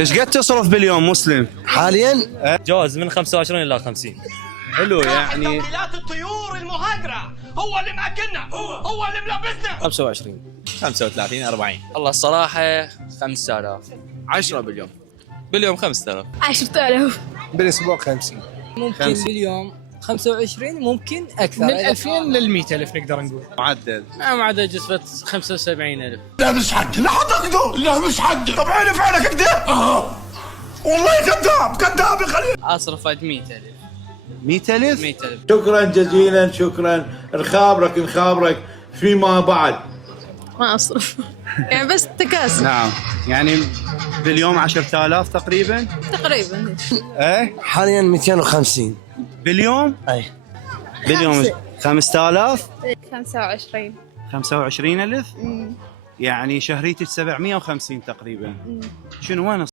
ايش قد تصرف باليوم مسلم؟ حاليا جوز من 25 إلى 50. حلو يعني. تمويلات الطيور المهاجرة هو اللي ماكلنا، هو اللي ملبسنا. 25 35 40. والله الصراحة 5000. 10 باليوم 5000. 10,000 بالاسبوع 50. ممكن باليوم 25 ممكن اكثر من 2000 لل 100,000 نقدر نقول. معدل نعم عدد جسبة 75,000. لا مش حد، لا حد اكذب، لا مش حد. طب عيني في عينك كذب. والله كذاب كذاب يا خليل. أصرف 100,000. 100,000؟ 100,000. شكرا جزيلا، شكرا. نخابرك فيما بعد. ما أصرف يعني بس تكاسل نعم يعني باليوم 10,000 تقريبا. تقريبا. ايه حاليا 250. باليوم؟ اي باليوم 5,000. 25. 25,000 يعني شهريتك 750 تقريبا. شنو وين